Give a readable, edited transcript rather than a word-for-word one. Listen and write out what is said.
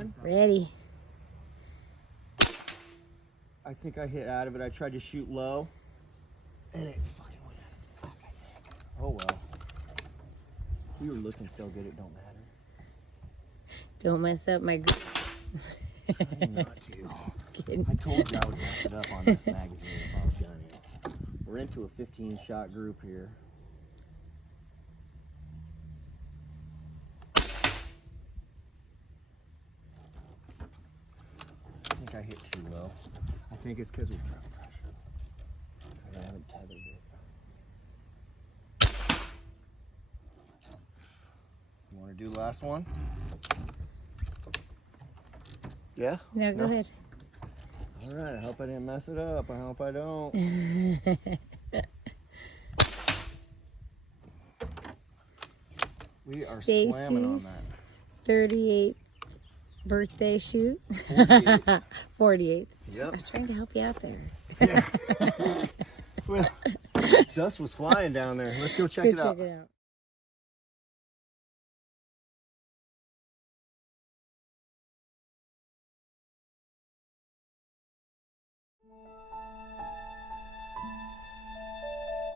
one? Ready. I think I hit out of it. I tried to shoot low, and it fucking went out. Oh well. We were looking so good, it don't matter. Don't mess up my group. Trying not to. Just kidding. I told you I would mess it up on this magazine if I was gonna. We're into a 15-shot group here. I think I hit too low. I think it's because we dropped pressure. I haven't tethered it. You want to do the last one? Yeah? No, go ahead. All right, I hope I didn't mess it up. I hope I don't. We are slamming on that. 38th birthday shoot. 48. 48th. Yep. I was trying to help you out there. Yeah. Well, dust was flying down there. Let's go check Go it out. check it out.